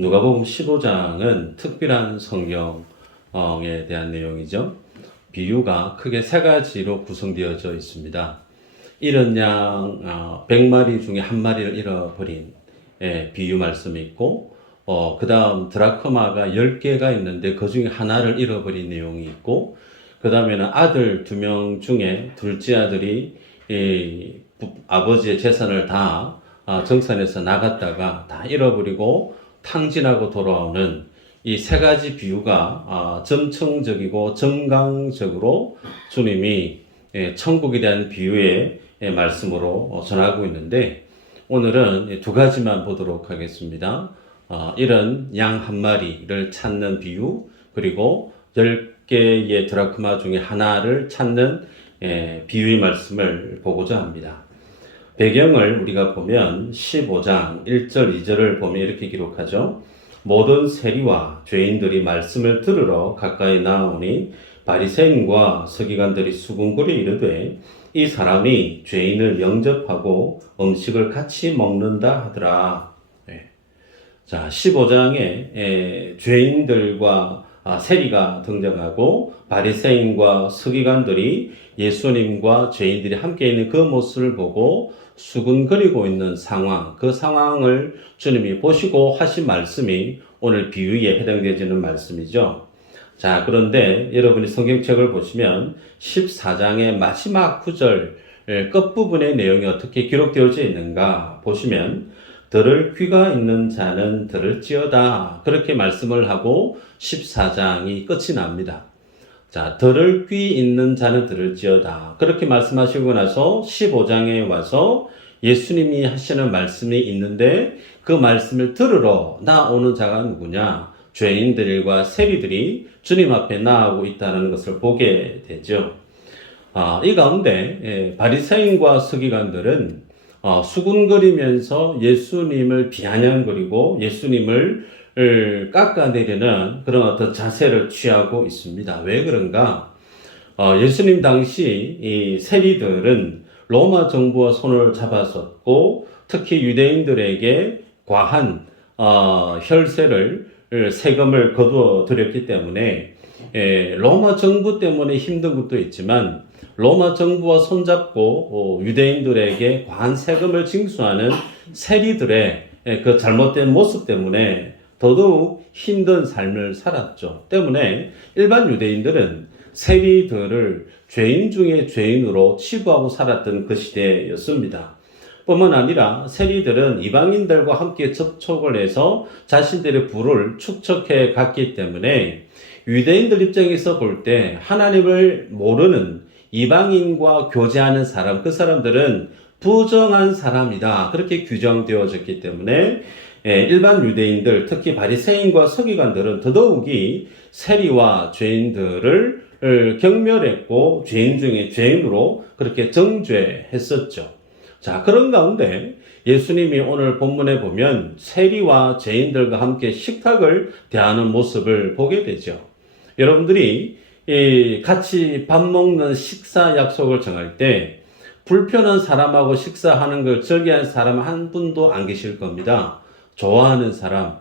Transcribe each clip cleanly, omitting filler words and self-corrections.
누가복음 15장은 특별한 성경에 대한 내용이죠. 비유가 크게 세 가지로 구성되어져 있습니다. 잃은 양 100마리 중에 한 마리를 잃어버린 비유 말씀이 있고, 그 다음 드라크마가 10개가 있는데 그 중에 하나를 잃어버린 내용이 있고, 그 다음에는 아들 2명 중에 둘째 아들이 아버지의 재산을 다 정산해서 나갔다가 다 잃어버리고 탕진하고 돌아오는 이 세 가지 비유가 점층적이고 정강적으로 주님이 천국에 대한 비유의 말씀으로 전하고 있는데, 오늘은 두 가지만 보도록 하겠습니다. 이런 양 한 마리를 찾는 비유, 그리고 10개의 드라크마 중에 하나를 찾는 비유의 말씀을 보고자 합니다. 배경을 우리가 보면 15장 1절 2절을 보면 이렇게 기록하죠. 모든 세리와 죄인들이 말씀을 들으러 가까이 나오니 바리새인과 서기관들이 수군거려 이르되 이 사람이 죄인을 영접하고 음식을 같이 먹는다 하더라. 자, 15장에 죄인들과 세리가 등장하고 바리새인과 서기관들이 예수님과 죄인들이 함께 있는 그 모습을 보고 수군거리고 있는 상황, 그 상황을 주님이 보시고 하신 말씀이 오늘 비유에 해당되어지는 말씀이죠. 자, 그런데 여러분이 성경책을 보시면 14장의 마지막 구절 끝부분의 내용이 어떻게 기록되어져 있는가 보시면, 들을 귀가 있는 자는 들을지어다, 그렇게 말씀을 하고 14장이 끝이 납니다. 자, 들을 귀 있는 자는 들을지어다, 그렇게 말씀하시고 나서 15장에 와서 예수님이 하시는 말씀이 있는데, 그 말씀을 들으러 나오는 자가 누구냐? 죄인들과 세리들이 주님 앞에 나아오고 있다는 것을 보게 되죠. 이 가운데 바리새인과 서기관들은 수군거리면서 예수님을 비아냥거리고 예수님을 깎아내리는 그런 어떤 자세를 취하고 있습니다. 왜 그런가? 예수님 당시 이 세리들은 로마 정부와 손을 잡았었고, 특히 유대인들에게 과한 혈세를 세금을 거두어 드렸기 때문에 로마 정부 때문에 힘든 것도 있지만, 로마 정부와 손잡고 유대인들에게 과한 세금을 징수하는 세리들의 그 잘못된 모습 때문에 더더욱 힘든 삶을 살았죠. 때문에 일반 유대인들은 세리들을 죄인 중에 죄인으로 치부하고 살았던 그 시대였습니다. 뿐만 아니라 세리들은 이방인들과 함께 접촉을 해서 자신들의 부를 축적해 갔기 때문에 유대인들 입장에서 볼 때 하나님을 모르는 이방인과 교제하는 사람, 그 사람들은 부정한 사람이다, 그렇게 규정되어졌기 때문에 일반 유대인들, 특히 바리새인과 서기관들은 더더욱이 세리와 죄인들을 경멸했고 죄인 중에 죄인으로 그렇게 정죄했었죠. 자, 그런 가운데 예수님이 오늘 본문에 보면 세리와 죄인들과 함께 식탁을 대하는 모습을 보게 되죠. 여러분들이 같이 밥 먹는 식사 약속을 정할 때 불편한 사람하고 식사하는 걸 즐겨하는 사람 한 분도 안 계실 겁니다. 좋아하는 사람,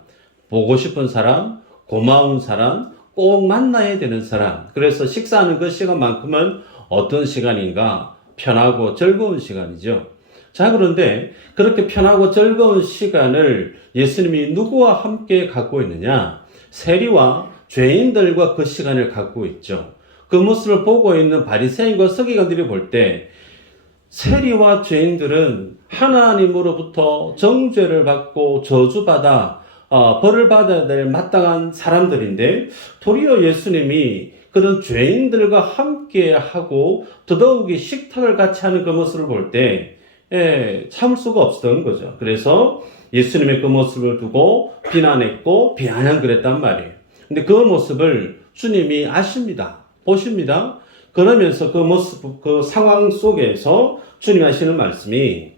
보고 싶은 사람, 고마운 사람, 꼭 만나야 되는 사람. 그래서 식사하는 그 시간만큼은 어떤 시간인가? 편하고 즐거운 시간이죠. 자, 그런데 그렇게 편하고 즐거운 시간을 예수님이 누구와 함께 갖고 있느냐? 세리와 죄인들과 그 시간을 갖고 있죠. 그 모습을 보고 있는 바리새인과 서기관들이 볼 때 세리와 죄인들은 하나님으로부터 정죄를 받고 저주받아 벌을 받아야 될 마땅한 사람들인데, 도리어 예수님이 그런 죄인들과 함께 하고 더더욱이 식탁을 같이 하는 그 모습을 볼 때 참을 수가 없었던 거죠. 그래서 예수님의 그 모습을 두고 비난했고 비아냥거렸단 말이에요. 근데 그 모습을 주님이 아십니다. 보십니다. 그러면서 그 모습, 그 상황 속에서 주님이 하시는 말씀이,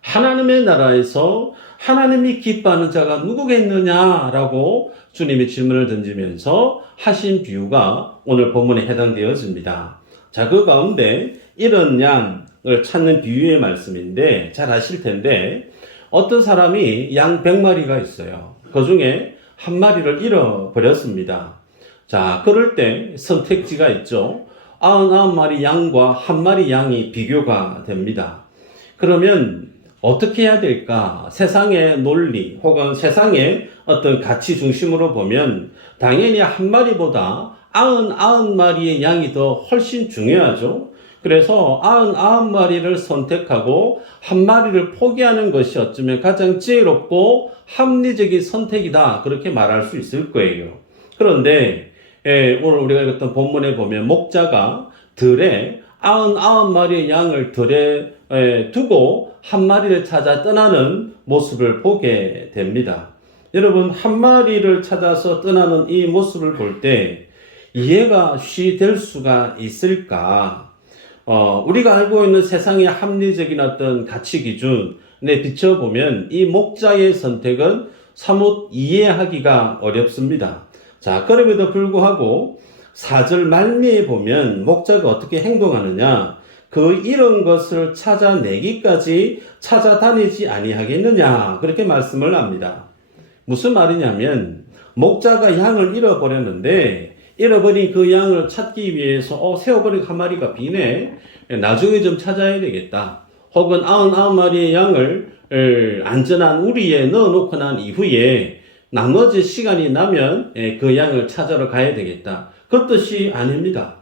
하나님의 나라에서 하나님이 기뻐하는 자가 누구겠느냐라고 주님이 질문을 던지면서 하신 비유가 오늘 본문에 해당되어집니다. 자, 그 가운데 이런 양을 찾는 비유의 말씀인데, 잘 아실 텐데 어떤 사람이 양 100마리가 있어요. 그 중에 한 마리를 잃어버렸습니다. 자, 그럴 때 선택지가 있죠. 99마리 양과 한 마리 양이 비교가 됩니다. 그러면 어떻게 해야 될까? 세상의 논리 혹은 세상의 어떤 가치 중심으로 보면 당연히 한 마리보다 99마리의 양이 더 훨씬 중요하죠. 그래서 99마리를 선택하고 한 마리를 포기하는 것이 어쩌면 가장 지혜롭고 합리적인 선택이다. 그렇게 말할 수 있을 거예요. 그런데 오늘 우리가 읽었던 본문에 보면 목자가 들에 99마리의 양을 들에 두고 한 마리를 찾아 떠나는 모습을 보게 됩니다. 여러분, 한 마리를 찾아서 떠나는 이 모습을 볼 때 이해가 쉬 될 수가 있을까? 우리가 알고 있는 세상의 합리적인 어떤 가치 기준에 비춰보면 이 목자의 선택은 사뭇 이해하기가 어렵습니다. 자, 그럼에도 불구하고 4절 말미에 보면 목자가 어떻게 행동하느냐? 그 잃은 것을 찾아내기까지 찾아다니지 아니하겠느냐? 그렇게 말씀을 합니다. 무슨 말이냐면 목자가 양을 잃어버렸는데 잃어버린 그 양을 찾기 위해서 세어버린 한 마리가 비네. 나중에 좀 찾아야 되겠다. 혹은 99마리의 양을 안전한 우리에 넣어놓고 난 이후에 나머지 시간이 나면 그 양을 찾아러 가야 되겠다. 그 뜻이 아닙니다.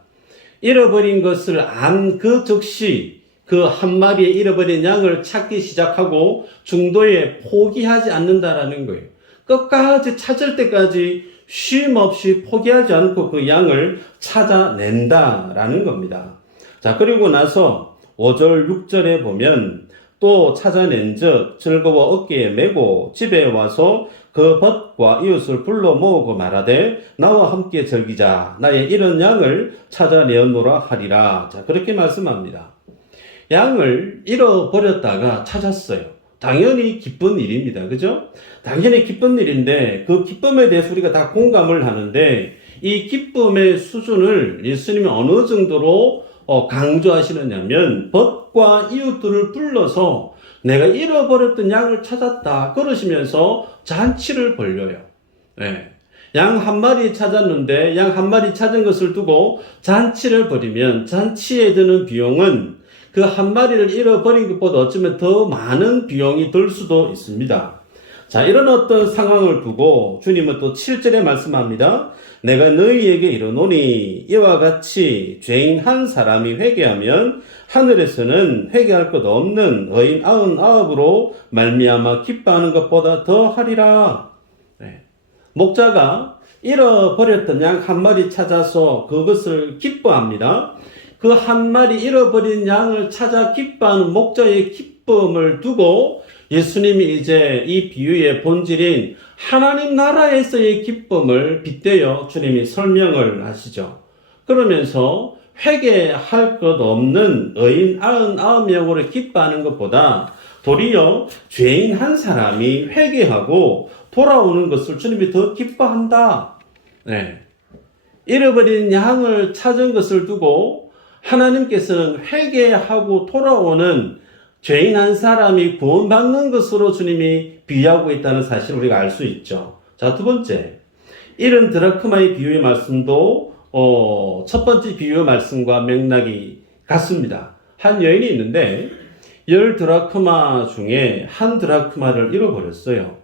잃어버린 것을 안 그 즉시 그 한 마리의 잃어버린 양을 찾기 시작하고 중도에 포기하지 않는다라는 거예요. 끝까지 찾을 때까지 쉼 없이 포기하지 않고 그 양을 찾아낸다라는 겁니다. 자, 그리고 나서 5절, 6절에 보면 또 찾아낸 즉 즐거워 어깨에 메고 집에 와서 그 벗과 이웃을 불러 모으고 말하되 나와 함께 즐기자 나의 잃은 양을 찾아내었노라 하리라. 자, 그렇게 말씀합니다. 양을 잃어버렸다가 찾았어요. 당연히 기쁜 일입니다. 그죠? 당연히 기쁜 일인데 그 기쁨에 대해서 우리가 다 공감을 하는데 이 기쁨의 수준을 예수님이 어느 정도로 강조하시느냐면 벗과 이웃들을 불러서 내가 잃어버렸던 양을 찾았다 그러시면서 잔치를 벌려요. 네. 양 한 마리 찾았는데 양 한 마리 찾은 것을 두고 잔치를 벌이면 잔치에 드는 비용은 그 한 마리를 잃어버린 것보다 어쩌면 더 많은 비용이 들 수도 있습니다. 자, 이런 어떤 상황을 두고 주님은 또 7절에 말씀합니다. 내가 너희에게 이르노니 이와 같이 죄인 한 사람이 회개하면 하늘에서는 회개할 것 없는 의인 99으로 말미암아 기뻐하는 것보다 더 하리라. 네. 목자가 잃어버렸던 양 한 마리 찾아서 그것을 기뻐합니다. 그 한 마리 잃어버린 양을 찾아 기뻐하는 목자의 기쁨을 두고 예수님이 이제 이 비유의 본질인 하나님 나라에서의 기쁨을 빗대어 주님이 설명을 하시죠. 그러면서 회개할 것 없는 의인 99명으로 기뻐하는 것보다 도리어 죄인 한 사람이 회개하고 돌아오는 것을 주님이 더 기뻐한다. 네. 잃어버린 양을 찾은 것을 두고 하나님께서는 회개하고 돌아오는 죄인 한 사람이 구원받는 것으로 주님이 비유하고 있다는 사실을 우리가 알 수 있죠. 자, 두 번째. 잃은 드라크마의 비유의 말씀도 첫 번째 비유의 말씀과 맥락이 같습니다. 한 여인이 있는데 10드라크마 중에 한 드라크마를 잃어버렸어요.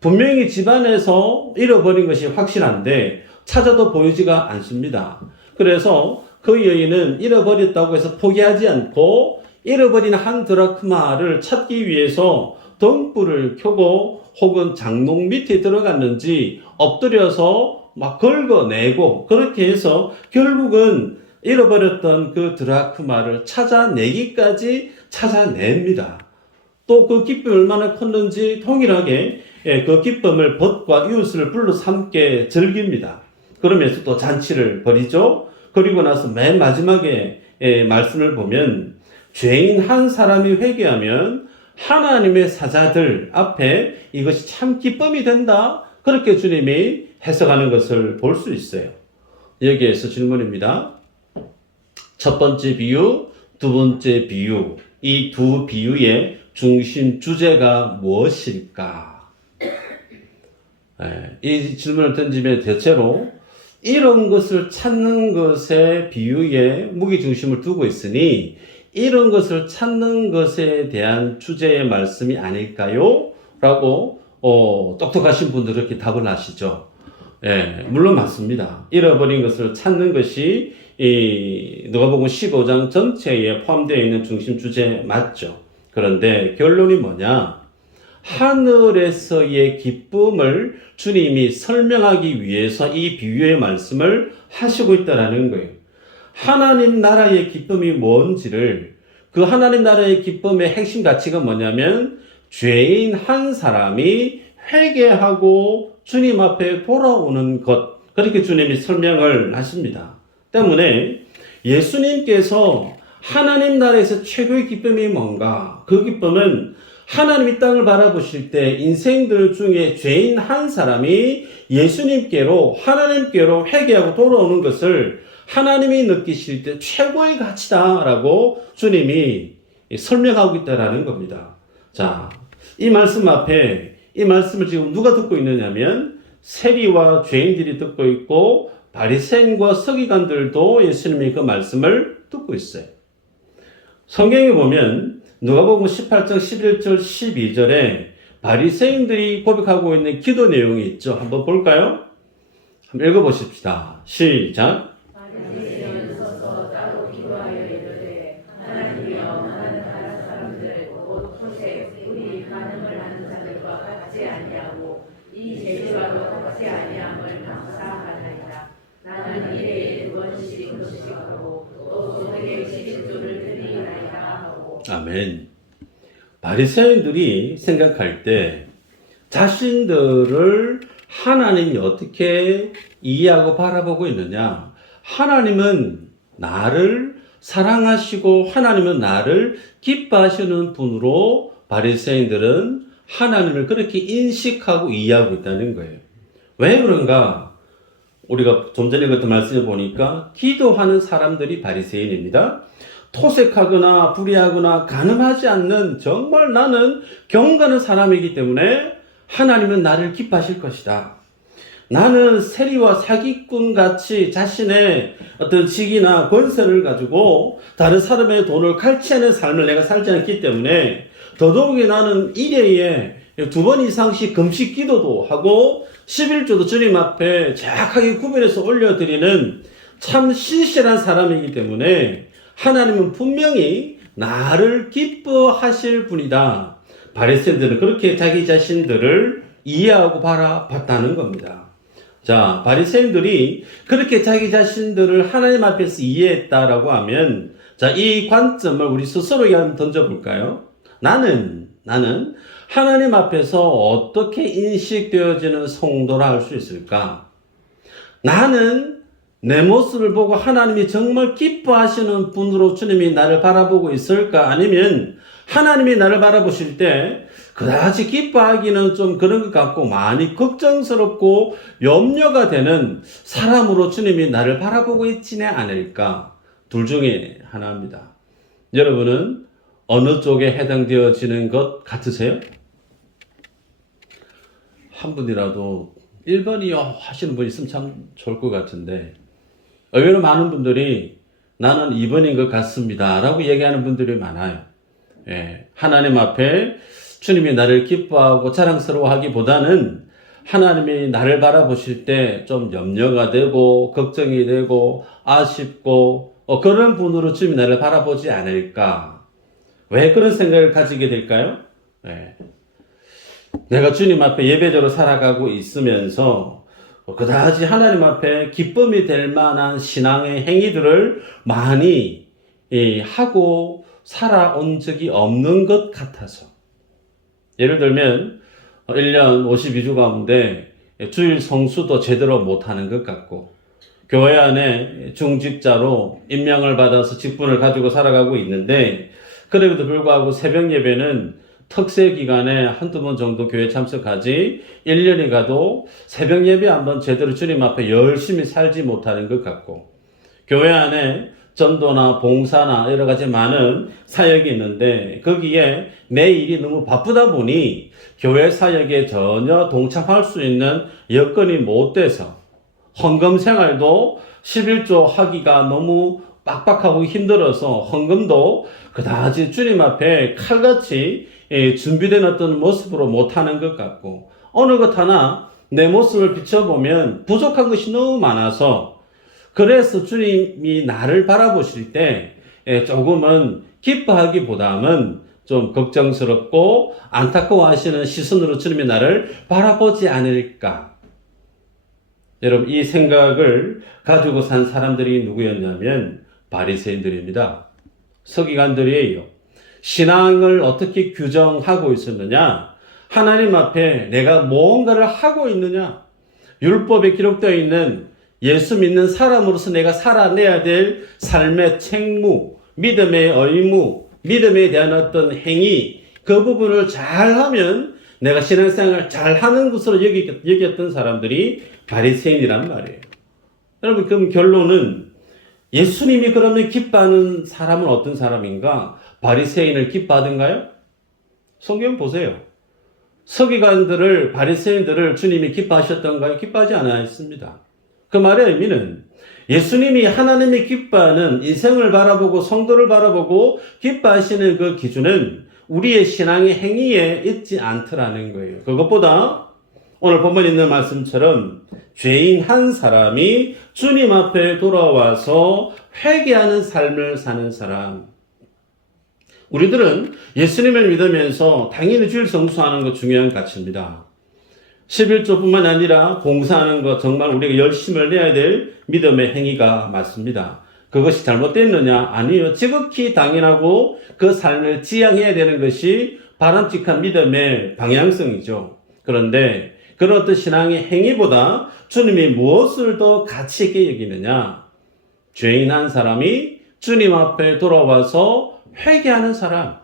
분명히 집안에서 잃어버린 것이 확실한데 찾아도 보이지가 않습니다. 그래서 그 여인은 잃어버렸다고 해서 포기하지 않고 잃어버린 한 드라크마를 찾기 위해서 등불을 켜고 혹은 장롱 밑에 들어갔는지 엎드려서 막 긁어내고 그렇게 해서 결국은 잃어버렸던 그 드라크마를 찾아내기까지 찾아냅니다. 또 그 기쁨이 얼마나 컸는지 통일하게 그 기쁨을 벗과 이웃을 불러서 함께 즐깁니다. 그러면서 또 잔치를 벌이죠. 그리고 나서 맨 마지막에 말씀을 보면 죄인 한 사람이 회개하면 하나님의 사자들 앞에 이것이 참 기쁨이 된다. 그렇게 주님이 해석하는 것을 볼 수 있어요. 여기에서 질문입니다. 첫 번째 비유, 두 번째 비유. 이 두 비유의 중심 주제가 무엇일까? 이 질문을 던지면 대체로 이런 것을 찾는 것에 비유에 무게중심을 두고 있으니 이런 것을 찾는 것에 대한 주제의 말씀이 아닐까요? 라고 똑똑하신 분들 그렇게 답을 하시죠. 물론 맞습니다. 잃어버린 것을 찾는 것이 이 누가복음 15장 전체에 포함되어 있는 중심 주제 맞죠. 그런데 결론이 뭐냐? 하늘에서의 기쁨을 주님이 설명하기 위해서 이 비유의 말씀을 하시고 있다라는 거예요. 하나님 나라의 기쁨이 뭔지를, 그 하나님 나라의 기쁨의 핵심 가치가 뭐냐면 죄인 한 사람이 회개하고 주님 앞에 돌아오는 것, 그렇게 주님이 설명을 하십니다. 때문에 예수님께서 하나님 나라에서 최고의 기쁨이 뭔가? 그 기쁨은 하나님 이 땅을 바라보실 때 인생들 중에 죄인 한 사람이 예수님께로, 하나님께로 회개하고 돌아오는 것을 하나님이 느끼실 때 최고의 가치다라고 주님이 설명하고 있다라는 겁니다. 자, 이 말씀 앞에, 이 말씀을 지금 누가 듣고 있느냐면 세리와 죄인들이 듣고 있고 바리새인과 서기관들도 예수님의 그 말씀을 듣고 있어요. 성경에 보면 누가복음 18장 11절 12절에 바리새인들이 고백하고 있는 기도 내용이 있죠. 한번 볼까요? 한번 읽어보십시다. 시작. 바리새인은 서서 따로 기도하여 이르되 하나님이여 나는 다른 사람들 곧 호세 우리 간음을 하는 자들과 같지 아니하고 이 죄수와도 같지 아니함을 감사하나이다. 나는 일에 2번씩 금식하고 또 소득의 11조를 드리나이다 하고. 아멘. 바리새인들이 생각할 때 자신들을 하나님이 어떻게 이해하고 바라보고 있느냐? 하나님은 나를 사랑하시고 하나님은 나를 기뻐하시는 분으로 바리새인들은 하나님을 그렇게 인식하고 이해하고 있다는 거예요. 왜 그런가? 우리가 좀 전에 그랬던 말씀을 보니까 기도하는 사람들이 바리새인입니다. 토색하거나 불의하거나 간음하지 않는 정말 나는 경건한 사람이기 때문에 하나님은 나를 기뻐하실 것이다. 나는 세리와 사기꾼 같이 자신의 어떤 직이나 권세를 가지고 다른 사람의 돈을 갈취하는 삶을 내가 살지 않기 때문에 더더욱이 나는 일회에 2번 이상씩 금식 기도도 하고 11조도 주님 앞에 정확하게 구별해서 올려드리는 참 신실한 사람이기 때문에 하나님은 분명히 나를 기뻐하실 분이다. 바리새인들은 그렇게 자기 자신들을 이해하고 바라봤다는 겁니다. 자, 바리새인들이 그렇게 자기 자신들을 하나님 앞에서 이해했다라고 하면, 자, 이 관점을 우리 스스로에게 한번 던져볼까요? 나는 하나님 앞에서 어떻게 인식되어지는 성도라 할 수 있을까? 나는 내 모습을 보고 하나님이 정말 기뻐하시는 분으로 주님이 나를 바라보고 있을까? 아니면 하나님이 나를 바라보실 때 그다지 기뻐하기는 좀 그런 것 같고 많이 걱정스럽고 염려가 되는 사람으로 주님이 나를 바라보고 있지는 않을까? 둘 중에 하나입니다. 여러분은 어느 쪽에 해당되어지는 것 같으세요? 한 분이라도 1번이요 하시는 분 있으면 참 좋을 것 같은데 의외로 많은 분들이 나는 2번인 것 같습니다 라고 얘기하는 분들이 많아요. 하나님 앞에 주님이 나를 기뻐하고 자랑스러워하기보다는 하나님이 나를 바라보실 때 좀 염려가 되고 걱정이 되고 아쉽고 그런 분으로 주님이 나를 바라보지 않을까? 왜 그런 생각을 가지게 될까요? 내가 주님 앞에 예배자로 살아가고 있으면서 그다지 하나님 앞에 기쁨이 될 만한 신앙의 행위들을 많이 하고 살아온 적이 없는 것 같아서. 예를 들면 1년 52주 가운데 주일 성수도 제대로 못하는 것 같고 교회 안에 중직자로 임명을 받아서 직분을 가지고 살아가고 있는데 그래도 불구하고 새벽 예배는 특세 기간에 한두 번 정도 교회 참석하지 1년이 가도 새벽 예배 한번 제대로 주님 앞에 열심히 살지 못하는 것 같고 교회 안에 전도나 봉사나 여러 가지 많은 사역이 있는데 거기에 내 일이 너무 바쁘다 보니 교회 사역에 전혀 동참할 수 있는 여건이 못 돼서 헌금 생활도 11조 하기가 너무 빡빡하고 힘들어서 헌금도 그다지 주님 앞에 칼같이 준비된 어떤 모습으로 못하는 것 같고 어느 것 하나 내 모습을 비춰보면 부족한 것이 너무 많아서 그래서 주님이 나를 바라보실 때 조금은 기뻐하기보다는 좀 걱정스럽고 안타까워하시는 시선으로 주님이 나를 바라보지 않을까. 여러분 이 생각을 가지고 산 사람들이 누구였냐면 바리새인들입니다. 서기관들이에요. 신앙을 어떻게 규정하고 있었느냐? 하나님 앞에 내가 무언가를 하고 있느냐? 율법에 기록되어 있는 예수 믿는 사람으로서 내가 살아내야 될 삶의 책무, 믿음의 의무, 믿음에 대한 어떤 행위, 그 부분을 잘하면 내가 신앙생활을 잘하는 것으로 여겼던 사람들이 바리새인이란 말이에요. 여러분 그럼 결론은 예수님이 그러면 기뻐하는 사람은 어떤 사람인가? 바리새인을 기뻐하던가요? 성경 보세요. 서기관들을 바리새인들을 주님이 기뻐하셨던가요? 기뻐하지 않았습니다. 그 말의 의미는 예수님이 하나님이 기뻐하는 인생을 바라보고 성도를 바라보고 기뻐하시는 그 기준은 우리의 신앙의 행위에 있지 않더라는 거예요. 그것보다 오늘 본문에 있는 말씀처럼 죄인 한 사람이 주님 앞에 돌아와서 회개하는 삶을 사는 사람. 우리들은 예수님을 믿으면서 당연히 주일 성수하는 것 중요한 가치입니다. 11조뿐만 아니라 봉사하는 것 정말 우리가 열심을 내야 될 믿음의 행위가 맞습니다. 그것이 잘못됐느냐? 아니요. 지극히 당연하고 그 삶을 지향해야 되는 것이 바람직한 믿음의 방향성이죠. 그런데 그런 어떤 신앙의 행위보다 주님이 무엇을 더 가치 있게 여기느냐? 죄인 한 사람이 주님 앞에 돌아와서 회개하는 사람.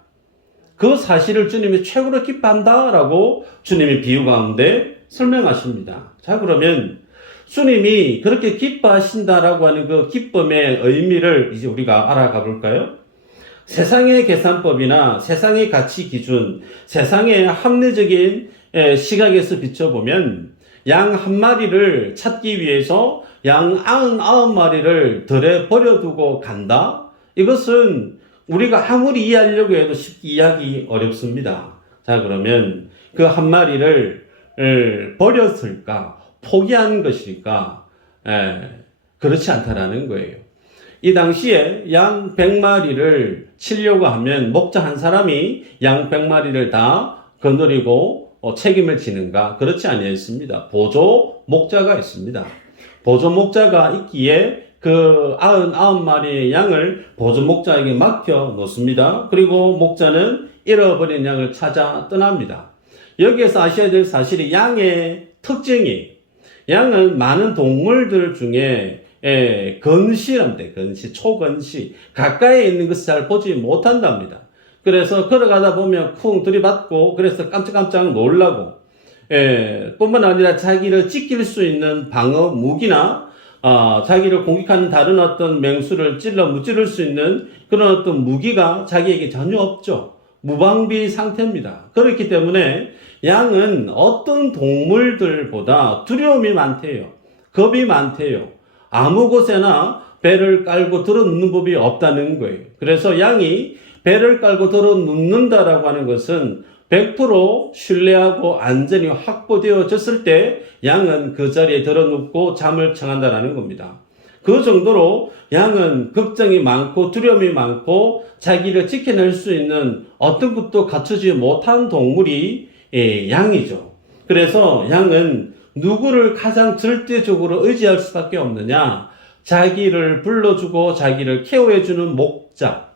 그 사실을 주님이 최고로 기뻐한다라고 주님이 비유 가운데 설명하십니다. 자, 그러면 주님이 그렇게 기뻐하신다라고 하는 그 기쁨의 의미를 이제 우리가 알아가 볼까요? 세상의 계산법이나 세상의 가치 기준, 세상의 합리적인 시각에서 비춰보면 양 한 마리를 찾기 위해서 양 99마리를 들에 버려두고 간다? 이것은 우리가 아무리 이해하려고 해도 쉽게 이해하기 어렵습니다. 자, 그러면 그 한 마리를 버렸을까? 포기한 것일까? 그렇지 않다라는 거예요. 이 당시에 양 100마리를 치려고 하면 목자 한 사람이 양 100마리를 다 거느리고 책임을 지는가? 그렇지 아니했습니다. 보조 목자가 있습니다. 보조 목자가 있기에 그 99마리의 양을 보조 목자에게 맡겨 놓습니다. 그리고 목자는 잃어버린 양을 찾아 떠납니다. 여기에서 아셔야 될 사실이 양의 특징이에요. 양은 많은 동물들 중에 건시랍니다. 건시, 초건시. 가까이에 있는 것을 잘 보지 못한답니다. 그래서 걸어가다 보면 쿵 들이받고 그래서 깜짝깜짝 놀라고 뿐만 아니라 자기를 지킬 수 있는 방어 무기나 자기를 공격하는 다른 어떤 맹수를 찔러 무찌를 수 있는 그런 어떤 무기가 자기에게 전혀 없죠. 무방비 상태입니다. 그렇기 때문에 양은 어떤 동물들보다 두려움이 많대요. 겁이 많대요. 아무 곳에나 배를 깔고 들어눕는 법이 없다는 거예요. 그래서 양이 배를 깔고 들어눕는다라고 하는 것은 100% 신뢰하고 안전이 확보되어졌을 때 양은 그 자리에 들어눕고 잠을 청한다라는 겁니다. 그 정도로 양은 걱정이 많고 두려움이 많고 자기를 지켜낼 수 있는 어떤 것도 갖추지 못한 동물이 양이죠. 그래서 양은 누구를 가장 절대적으로 의지할 수밖에 없느냐? 자기를 불러주고 자기를 케어해주는 목자.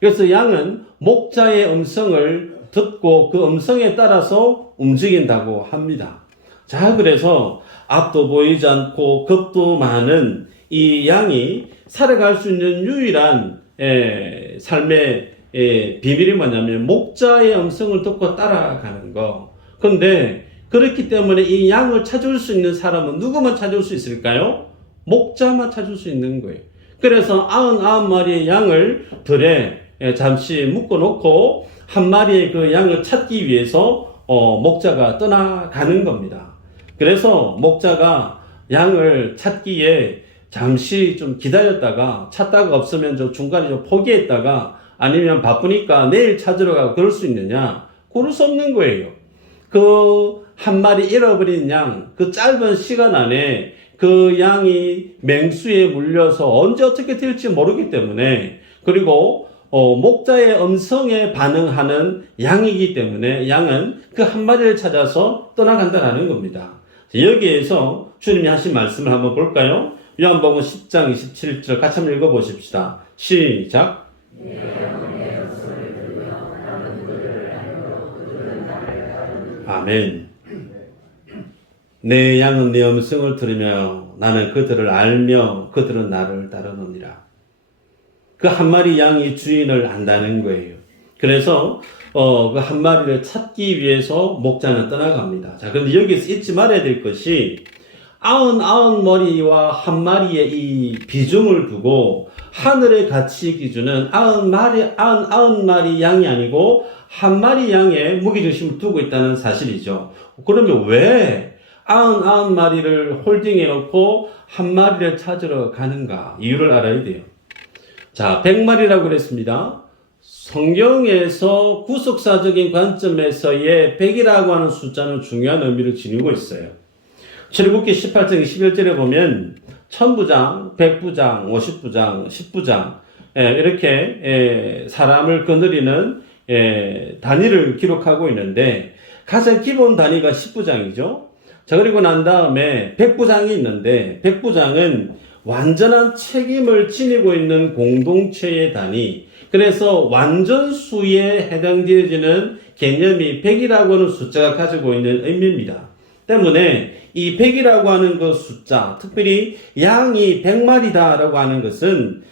그래서 양은 목자의 음성을 듣고 그 음성에 따라서 움직인다고 합니다. 자, 그래서 앞도 보이지 않고 겁도 많은 이 양이 살아갈 수 있는 유일한 삶의 비밀이 뭐냐면 목자의 음성을 듣고 따라가는 거. 그런데 그렇기 때문에 이 양을 찾을 수 있는 사람은 누구만 찾을 수 있을까요? 목자만 찾을 수 있는 거예요. 그래서 99마리의 양을 들에 잠시 묶어놓고 한 마리의 그 양을 찾기 위해서 목자가 떠나가는 겁니다. 그래서 목자가 양을 찾기에 잠시 좀 기다렸다가 찾다가 없으면 좀 중간에 좀 포기했다가 아니면 바쁘니까 내일 찾으러 가고 그럴 수 있느냐? 그럴 수 없는 거예요. 그 한 마리 잃어버린 양, 그 짧은 시간 안에 그 양이 맹수에 물려서 언제 어떻게 될지 모르기 때문에, 그리고 목자의 음성에 반응하는 양이기 때문에 양은 그 한 마리를 찾아서 떠나간다는 겁니다. 여기에서 주님이 하신 말씀을 한번 볼까요? 요한복음 10장 27절 같이 한번 읽어보십시다. 시작. 아멘. 내 양은 내 음성을 들으며 나는 그들을 알며 그들은 나를 따르느니라. 그 한 마리 양이 주인을 안다는 거예요. 그래서 그 한 마리를 찾기 위해서 목자는 떠나갑니다. 자, 그런데 여기서 잊지 말아야 될 것이 99머리와 한 마리의 이 비중을 두고 하늘의 가치 기준은 99마리 양이 아니고 한 마리 양에 무게중심을 두고 있다는 사실이죠. 그러면 왜 99마리를 홀딩해 놓고 한 마리를 찾으러 가는가? 이유를 알아야 돼요. 자, 100마리라고 그랬습니다. 성경에서 구속사적인 관점에서의 100이라고 하는 숫자는 중요한 의미를 지니고 있어요. 출애굽기 18장 21절에 보면 1000부장, 100부장, 50부장, 10부장 이렇게 사람을 거느리는 단위를 기록하고 있는데 가장 기본 단위가 10부장이죠. 자, 그리고 난 다음에 100부장이 있는데 100부장은 완전한 책임을 지니고 있는 공동체의 단위, 그래서 완전수에 해당되어지는 개념이 100이라고 하는 숫자가 가지고 있는 의미입니다. 때문에 이 100이라고 하는 그 숫자, 특별히 양이 100마리다라고 하는 것은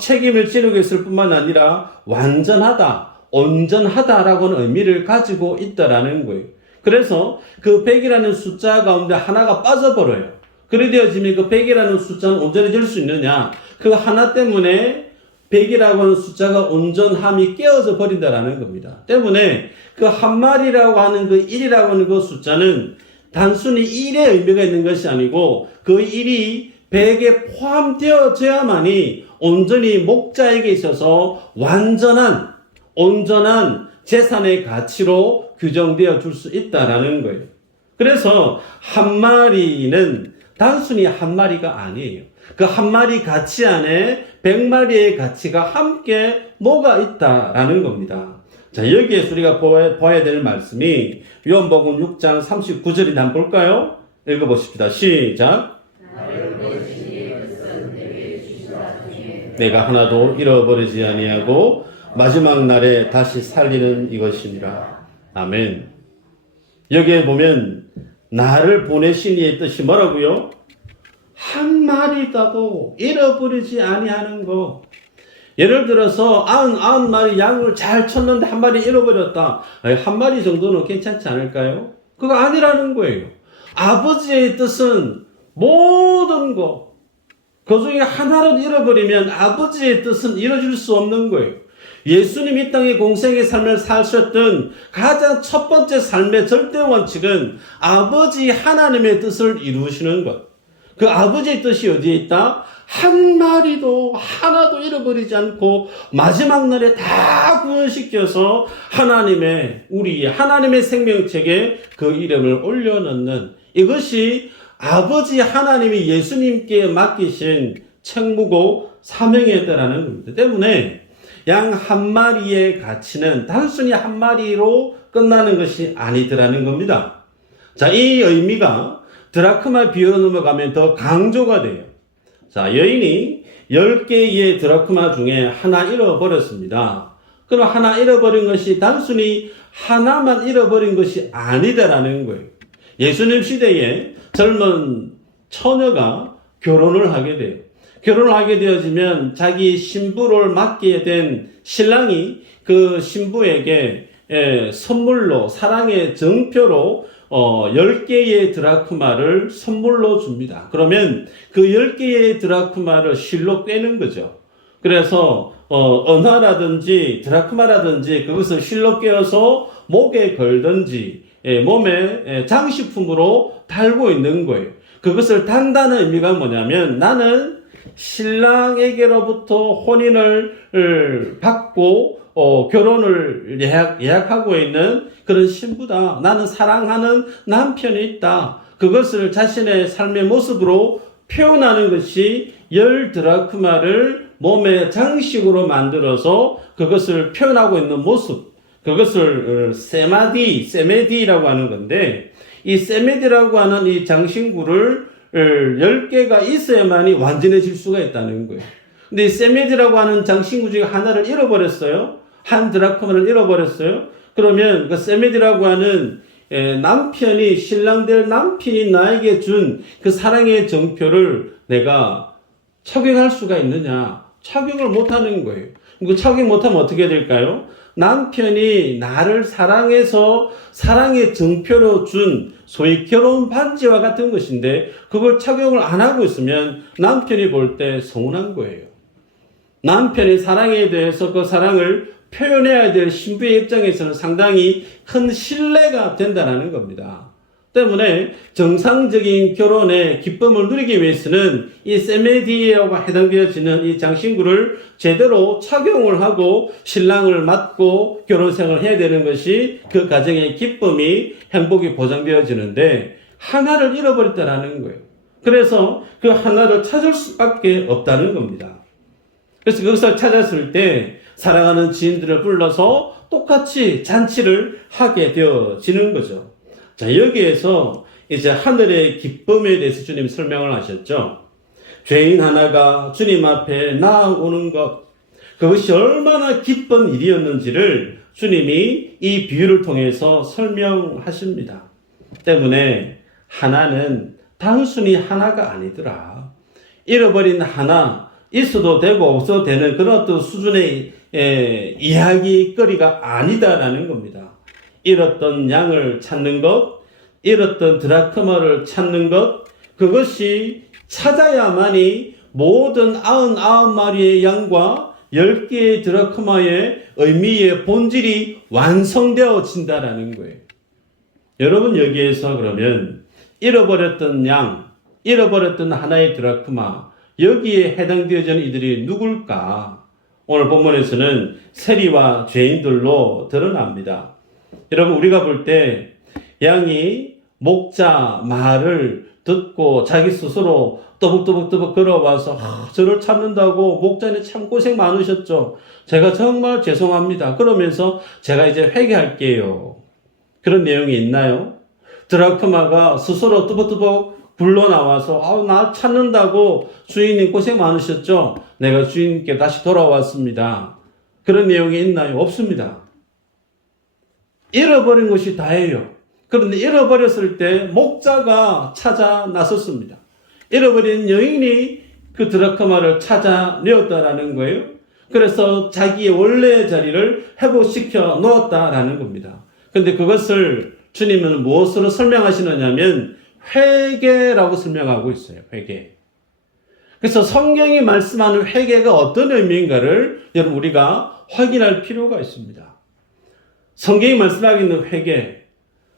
책임을 지니고 있을 뿐만 아니라 완전하다, 온전하다라고 하는 의미를 가지고 있다라는 거예요. 그래서 그 100이라는 숫자 가운데 하나가 빠져버려요. 그래 되어지면 그 100이라는 숫자는 온전해질 수 있느냐? 그 하나 때문에 100이라고 하는 숫자가 온전함이 깨어져 버린다라는 겁니다. 때문에 그 한 마리라고 하는 그 1이라고 하는 그 숫자는 단순히 1의 의미가 있는 것이 아니고 그 1이 100에 포함되어져야만이 온전히 목자에게 있어서 온전한 재산의 가치로 규정되어 줄 수 있다라는 거예요. 그래서 한 마리는 단순히 한 마리가 아니에요. 그 한 마리 가치 안에 100마리의 가치가 함께 녹아 있다라는 겁니다. 자, 여기에서 우리가 봐야 될 말씀이 요한복음 6장 39절인데 한번 볼까요? 읽어보십시다. 시작. 내가 하나도 잃어버리지 아니하고 마지막 날에 다시 살리는 이것이니라. 아멘. 여기에 보면 나를 보내신 이의 뜻이 뭐라고요? 한 마리라도 잃어버리지 아니하는 거. 예를 들어서 99마리 양을 잘 쳤는데 한 마리 잃어버렸다. 한 마리 정도는 괜찮지 않을까요? 그거 아니라는 거예요. 아버지의 뜻은 모든 거, 그 중에 하나라도 잃어버리면 아버지의 뜻은 이루어질 수 없는 거예요. 예수님 이 땅의 공생의 삶을 사셨던 가장 첫 번째 삶의 절대 원칙은 아버지 하나님의 뜻을 이루시는 것. 그 아버지의 뜻이 어디에 있다? 한 마리도 하나도 잃어버리지 않고 마지막 날에 다 구원시켜서 하나님의 생명책에 그 이름을 올려놓는, 이것이 아버지 하나님이 예수님께 맡기신 책무고 사명이었다라는 겁니다. 때문에 양 한 마리의 가치는 단순히 한 마리로 끝나는 것이 아니더라는 겁니다. 자, 이 의미가 드라크마 비유로 넘어가면 더 강조가 돼요. 자, 여인이 10개의 드라크마 중에 하나 잃어버렸습니다. 그럼 하나 잃어버린 것이 단순히 하나만 잃어버린 것이 아니다라는 거예요. 예수님 시대에 젊은 처녀가 결혼을 하게 돼요. 결혼을 하게 되어지면 자기 신부를 맡게 된 신랑이 그 신부에게 선물로, 사랑의 정표로 10개의 드라크마를 선물로 줍니다. 그러면 그 10개의 드라크마를 실로 꿰는 거죠. 그래서 은화라든지 드라크마라든지 그것을 실로 꿰어서 목에 걸든지 몸에 장식품으로 달고 있는 거예요. 그것을 단다는 의미가 뭐냐면 나는 신랑에게로부터 혼인을 받고 결혼을 예약하고 있는 그런 신부다. 나는 사랑하는 남편이 있다. 그것을 자신의 삶의 모습으로 표현하는 것이 10드라크마를 몸의 장식으로 만들어서 그것을 표현하고 있는 모습. 그것을 세메디라고 하는 건데, 이 세메디라고 하는 이 장신구를 10개가 있어야만이 완전해질 수가 있다는 거예요. 근데 이 세메디라고 하는 장신구 중에 하나를 잃어버렸어요. 한 드라크마를 잃어버렸어요. 그러면 그 세메디라고 하는 남편이, 신랑 될 남편이 나에게 준 그 사랑의 정표를 내가 착용할 수가 있느냐? 착용을 못하는 거예요. 그 착용 못하면 어떻게 될까요? 남편이 나를 사랑해서 사랑의 정표로 준 소위 결혼 반지와 같은 것인데 그걸 착용을 안 하고 있으면 남편이 볼 때 서운한 거예요. 남편이 사랑에 대해서 그 사랑을 표현해야 될 신부의 입장에서는 상당히 큰 신뢰가 된다는 겁니다. 때문에 정상적인 결혼의 기쁨을 누리기 위해서는 이 세메디라고 해당되어지는 이 장신구를 제대로 착용을 하고 신랑을 맞고 결혼 생활을 해야 되는 것이 그 가정의 기쁨이 행복이 보장되어지는데 하나를 잃어버렸다는 거예요. 그래서 그 하나를 찾을 수밖에 없다는 겁니다. 그래서 그것을 찾았을 때 사랑하는 지인들을 불러서 똑같이 잔치를 하게 되어지는 거죠. 자, 여기에서 이제 하늘의 기쁨에 대해서 주님 설명을 하셨죠. 죄인 하나가 주님 앞에 나아오는 것, 그것이 얼마나 기쁜 일이었는지를 주님이 이 비유를 통해서 설명하십니다. 때문에 하나는 단순히 하나가 아니더라. 잃어버린 하나, 있어도 되고 없어도 되는 그런 어떤 수준의 이야기거리가 아니다라는 겁니다. 잃었던 양을 찾는 것, 잃었던 드라크마를 찾는 것, 그것이 찾아야만이 모든 99마리의 양과 10개의 드라크마의 의미의 본질이 완성되어진다라는 거예요. 여러분 여기에서 그러면 잃어버렸던 양, 잃어버렸던 하나의 드라크마, 여기에 해당되어지는 이들이 누굴까? 오늘 본문에서는 세리와 죄인들로 드러납니다. 여러분 우리가 볼 때 양이 목자 말을 듣고 자기 스스로 떠벅떠벅 걸어와서 저를 찾는다고 목자님 참 고생 많으셨죠. 제가 정말 죄송합니다. 그러면서 제가 이제 회개할게요. 그런 내용이 있나요? 드라크마가 스스로 뜨벅뜨벅 불러 나와서 나 찾는다고 주인님 고생 많으셨죠? 내가 주인께 다시 돌아왔습니다. 그런 내용이 있나요? 없습니다. 잃어버린 것이 다예요. 그런데 잃어버렸을 때 목자가 찾아 나섰습니다. 잃어버린 여인이 그 드라크마를 찾아내었다라는 거예요. 그래서 자기의 원래의 자리를 회복시켜 놓았다라는 겁니다. 그런데 그것을 주님은 무엇으로 설명하시느냐면 회개라고 설명하고 있어요. 회개. 그래서 성경이 말씀하는 회개가 어떤 의미인가를 여러분 우리가 확인할 필요가 있습니다. 성경이 말씀하고 있는 회개,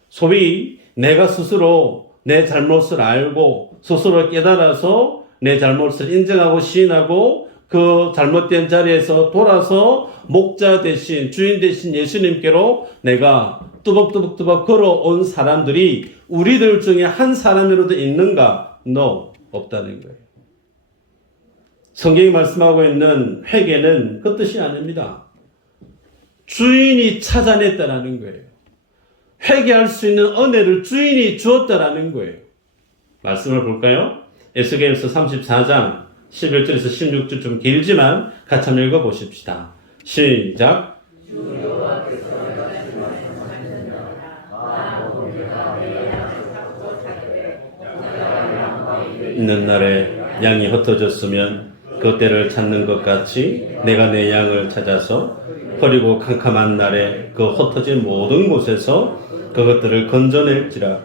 소위 내가 스스로 내 잘못을 알고 스스로 깨달아서 내 잘못을 인정하고 시인하고 그 잘못된 자리에서 돌아서 목자 대신 주인 대신 예수님께로 내가 뚜벅뚜벅 걸어온 사람들이 우리들 중에 한 사람이라도 있는가? No, 없다는 거예요. 성경이 말씀하고 있는 회개는 그 뜻이 아닙니다. 주인이 찾아냈다라는 거예요. 회개할 수 있는 은혜를 주인이 주었다라는 거예요. 말씀을 볼까요? 에스겔서 34장 11절에서 16절 좀 길지만 같이 한번 읽어보십시다. 시작. 있는 날에 양이 흩어졌으면 그 때를 찾는 것 같이 내가 내 양을 찾아서 버리고 캄캄한 날에 그 흩어진 모든 곳에서 그것들을 건져낼지라.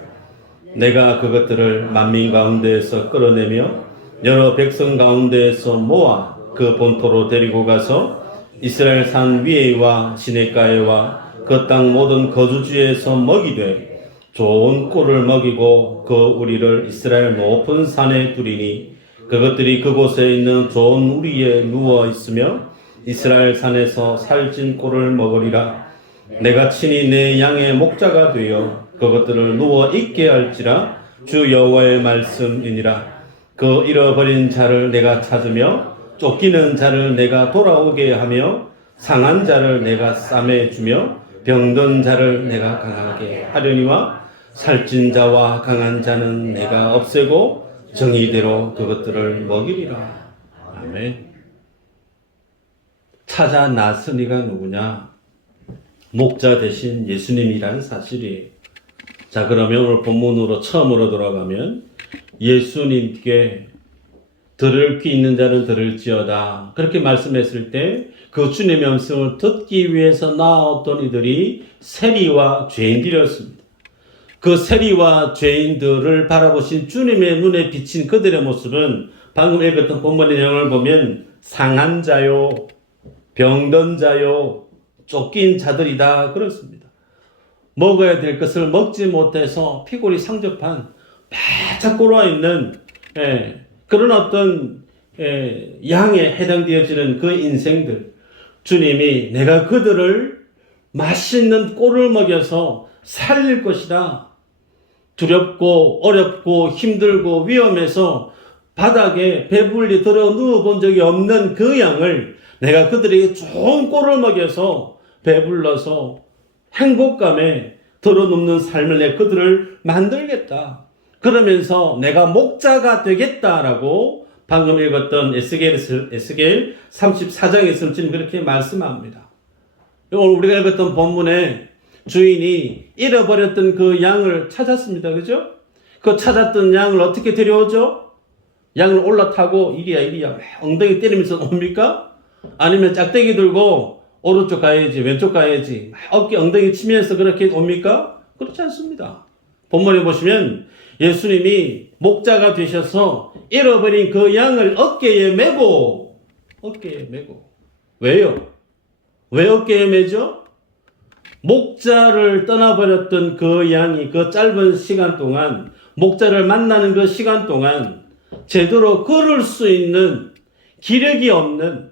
내가 그것들을 만민 가운데에서 끌어내며 여러 백성 가운데에서 모아 그 본토로 데리고 가서 이스라엘 산 위에와 시내가에와 그 땅 모든 거주지에서 먹이되 좋은 꿀을 먹이고 그 우리를 이스라엘 높은 산에 두리니 그것들이 그곳에 있는 좋은 우리에 누워 있으며 이스라엘 산에서 살찐 꿀을 먹으리라. 내가 친히 내 양의 목자가 되어 그것들을 누워 있게 할지라. 주 여호와의 말씀이니라. 그 잃어버린 자를 내가 찾으며 쫓기는 자를 내가 돌아오게 하며 상한 자를 내가 싸매 주며 병든 자를 내가 강하게 하려니와 살찐 자와 강한 자는 내가 없애고 정의대로 그것들을 먹이리라. 아멘. 찾아 나서니가 누구냐? 목자 대신 예수님이라는 사실이에요. 자, 그러면 오늘 본문으로 처음으로 돌아가면 예수님께 들을 귀 있는 자는 들을지어다 그렇게 말씀했을 때 그 주님의 음성을 듣기 위해서 나왔던 이들이 세리와 죄인들이었습니다. 그 세리와 죄인들을 바라보신 주님의 눈에 비친 그들의 모습은 방금 읽었던 본문의 내용을 보면 상한 자요, 병든 자요, 쫓긴 자들이다 그렇습니다. 먹어야 될 것을 먹지 못해서 피골이 상접한 바짝 꼴아 있는 그런 어떤 양에 해당되어지는 그 인생들, 주님이 내가 그들을 맛있는 꼴을 먹여서 살릴 것이다. 두렵고 어렵고 힘들고 위험해서 바닥에 배불리 들어 누워본 적이 없는 그 양을 내가 그들에게 좋은 꼴을 먹여서 배불러서 행복감에 들어눕는 삶을 내 그들을 만들겠다. 그러면서 내가 목자가 되겠다라고 방금 읽었던 에스겔 34장에서는 지금 그렇게 말씀합니다. 오늘 우리가 읽었던 본문에 주인이 잃어버렸던 그 양을 찾았습니다. 그죠? 그 찾았던 양을 어떻게 데려오죠? 양을 올라타고 이리야 엉덩이 때리면서 옵니까? 아니면 짝대기 들고 오른쪽 가야지 왼쪽 가야지 어깨 엉덩이 치면서 그렇게 옵니까? 그렇지 않습니다. 본문에 보시면 예수님이 목자가 되셔서 잃어버린 그 양을 어깨에 메고 왜요? 왜 어깨에 메죠? 목자를 떠나버렸던 그 양이 그 짧은 시간 동안 목자를 만나는 그 시간 동안 제대로 걸을 수 있는 기력이 없는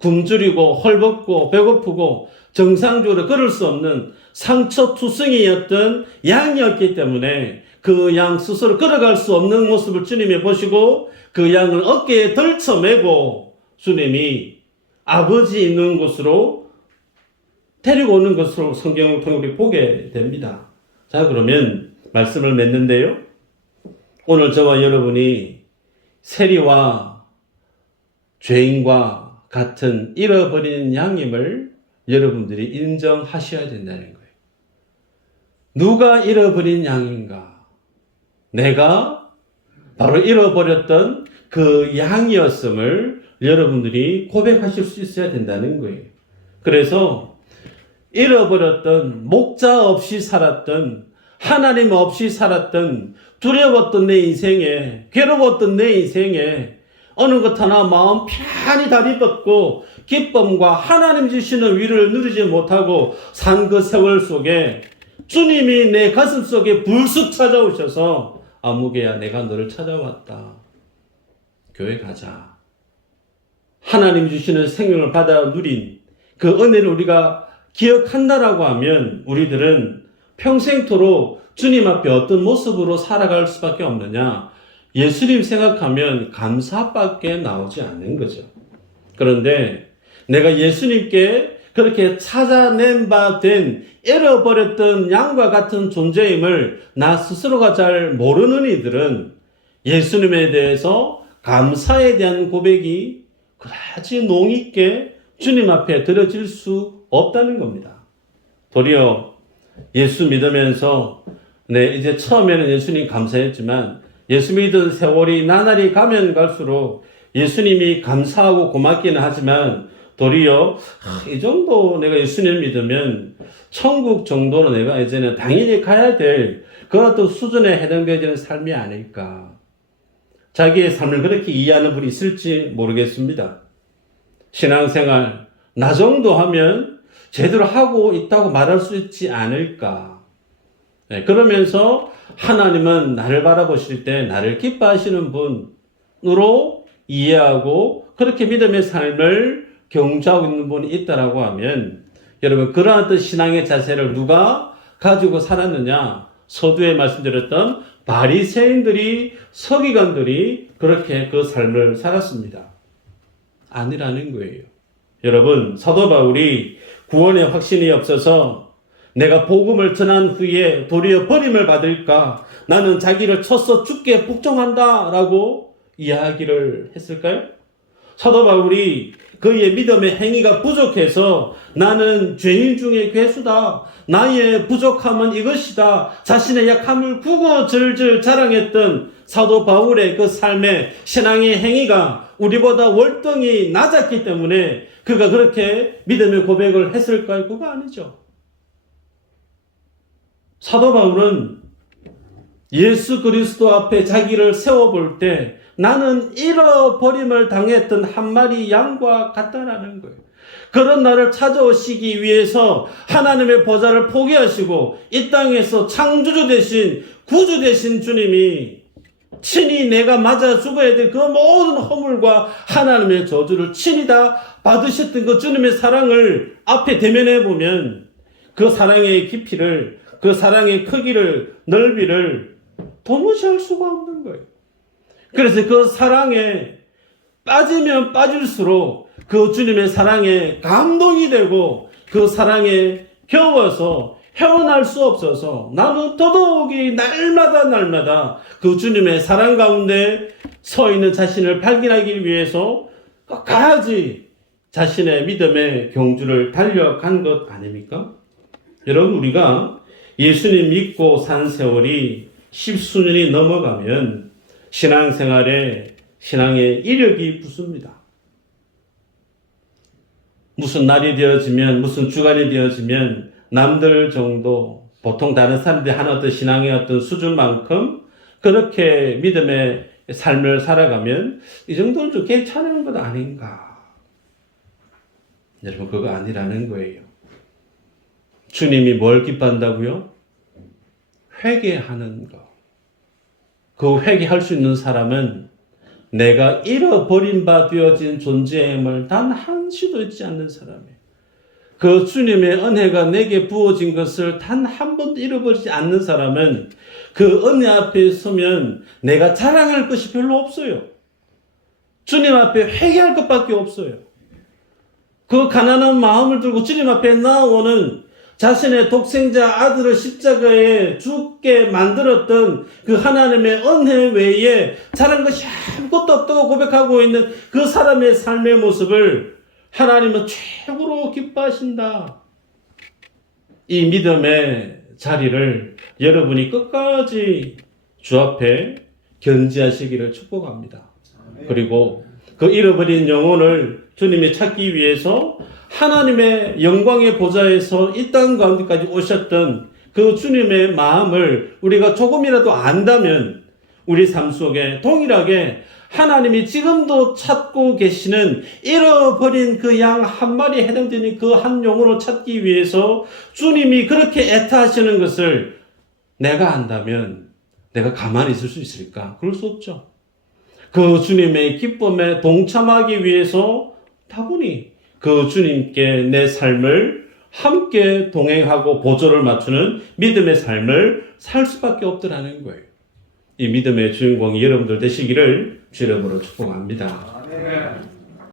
굶주리고 헐벗고 배고프고 정상적으로 걸을 수 없는 상처투성이였던 양이었기 때문에 그 양 스스로 걸어갈 수 없는 모습을 주님이 보시고 그 양을 어깨에 덜쳐매고 주님이 아버지 있는 곳으로 데리고 오는 것으로 성경을 통해 우리 보게 됩니다. 자, 그러면 말씀을 맺는데요. 오늘 저와 여러분이 세리와 죄인과 같은 잃어버린 양임을 여러분들이 인정하셔야 된다는 거예요. 누가 잃어버린 양인가? 내가 바로 잃어버렸던 그 양이었음을 여러분들이 고백하실 수 있어야 된다는 거예요. 그래서 잃어버렸던 목자 없이 살았던 하나님 없이 살았던 두려웠던 내 인생에 괴로웠던 내 인생에 어느 것 하나 마음 편히 다리 뻗고 기쁨과 하나님 주시는 위로를 누리지 못하고 산 그 세월 속에 주님이 내 가슴 속에 불쑥 찾아오셔서 아무개야 내가 너를 찾아왔다. 교회 가자. 하나님 주시는 생명을 받아 누린 그 은혜를 우리가 기억한다라고 하면 우리들은 평생토록 주님 앞에 어떤 모습으로 살아갈 수밖에 없느냐? 예수님 생각하면 감사밖에 나오지 않는 거죠. 그런데 내가 예수님께 그렇게 찾아낸 바 된 잃어버렸던 양과 같은 존재임을 나 스스로가 잘 모르는 이들은 예수님에 대해서 감사에 대한 고백이 그다지 농있게 주님 앞에 드려질 수 없다는 겁니다. 도리어 예수 믿으면서 이제 처음에는 예수님 감사했지만 예수 믿은 세월이 나날이 가면 갈수록 예수님이 감사하고 고맙기는 하지만 도리어 이 정도 내가 예수님 믿으면 천국 정도는 내가 이제는 당연히 가야 될 그런 또 수준에 해당되지는 삶이 아닐까. 자기의 삶을 그렇게 이해하는 분이 있을지 모르겠습니다. 신앙생활 나 정도 하면 제대로 하고 있다고 말할 수 있지 않을까. 네, 그러면서 하나님은 나를 바라보실 때 나를 기뻐하시는 분으로 이해하고 그렇게 믿음의 삶을 경주하고 있는 분이 있다라고 하면 여러분 그러한 어떤 신앙의 자세를 누가 가지고 살았느냐? 서두에 말씀드렸던 바리새인들이 서기관들이 그렇게 그 삶을 살았습니다. 아니라는 거예요. 여러분 사도 바울이 구원의 확신이 없어서 내가 복음을 전한 후에 도리어 버림을 받을까? 나는 자기를 쳐서 죽게 복종한다 라고 이야기를 했을까요? 사도 바울이 그의 믿음의 행위가 부족해서 나는 죄인 중에 괴수다. 나의 부족함은 이것이다. 자신의 약함을 구구절절 자랑했던 사도 바울의 그 삶의 신앙의 행위가 우리보다 월등히 낮았기 때문에 그가 그렇게 믿음의 고백을 했을까요? 그거 아니죠. 사도 바울은 예수 그리스도 앞에 자기를 세워볼 때 나는 잃어버림을 당했던 한 마리 양과 같다라는 거예요. 그런 나를 찾아오시기 위해서 하나님의 보좌를 포기하시고 이 땅에서 창조주 되신 구주 되신 주님이 친히 내가 맞아 죽어야 될 그 모든 허물과 하나님의 저주를 친히 다 받으셨던 그 주님의 사랑을 앞에 대면해 보면 그 사랑의 깊이를 그 사랑의 크기를 넓이를 도무지 알 수가 없는 거예요. 그래서 그 사랑에 빠지면 빠질수록 그 주님의 사랑에 감동이 되고 그 사랑에 겨워서 헤어날 수 없어서 나는 더더욱이 날마다 그 주님의 사랑 가운데 서 있는 자신을 발견하기 위해서 끝까지 자신의 믿음의 경주를 달려간 것 아닙니까? 여러분 우리가 예수님 믿고 산 세월이 10수년이 넘어가면 신앙생활에 신앙의 이력이 붙습니다. 무슨 날이 되어지면 무슨 주간이 되어지면 남들 정도 보통 다른 사람들이 하는 어떤 신앙의 어떤 수준만큼 그렇게 믿음의 삶을 살아가면 이 정도는 좀 괜찮은 것 아닌가. 여러분 그거 아니라는 거예요. 주님이 뭘 기뻐한다고요? 회개하는 것. 그 회개할 수 있는 사람은 내가 잃어버린 바 되어진 존재임을 단 한시도 잊지 않는 사람이에요. 그 주님의 은혜가 내게 부어진 것을 단 한 번도 잃어버리지 않는 사람은 그 은혜 앞에 서면 내가 자랑할 것이 별로 없어요. 주님 앞에 회개할 것밖에 없어요. 그 가난한 마음을 들고 주님 앞에 나오는 자신의 독생자 아들을 십자가에 죽게 만들었던 그 하나님의 은혜 외에 자랑한 것이 아무것도 없다고 고백하고 있는 그 사람의 삶의 모습을 하나님은 최고로 기뻐하신다. 이 믿음의 자리를 여러분이 끝까지 주 앞에 견지하시기를 축복합니다. 그리고 그 잃어버린 영혼을 주님이 찾기 위해서 하나님의 영광의 보좌에서 이 땅 가운데까지 오셨던 그 주님의 마음을 우리가 조금이라도 안다면 우리 삶 속에 동일하게 하나님이 지금도 찾고 계시는 잃어버린 그 양 한 마리에 해당되는 그 한 영혼을 찾기 위해서 주님이 그렇게 애타하시는 것을 내가 안다면 내가 가만히 있을 수 있을까? 그럴 수 없죠. 그 주님의 기쁨에 동참하기 위해서 다분히 그 주님께 내 삶을 함께 동행하고 보조를 맞추는 믿음의 삶을 살 수밖에 없더라는 거예요. 이 믿음의 주인공이 여러분들 되시기를 주 이름으로 축복합니다. 아멘.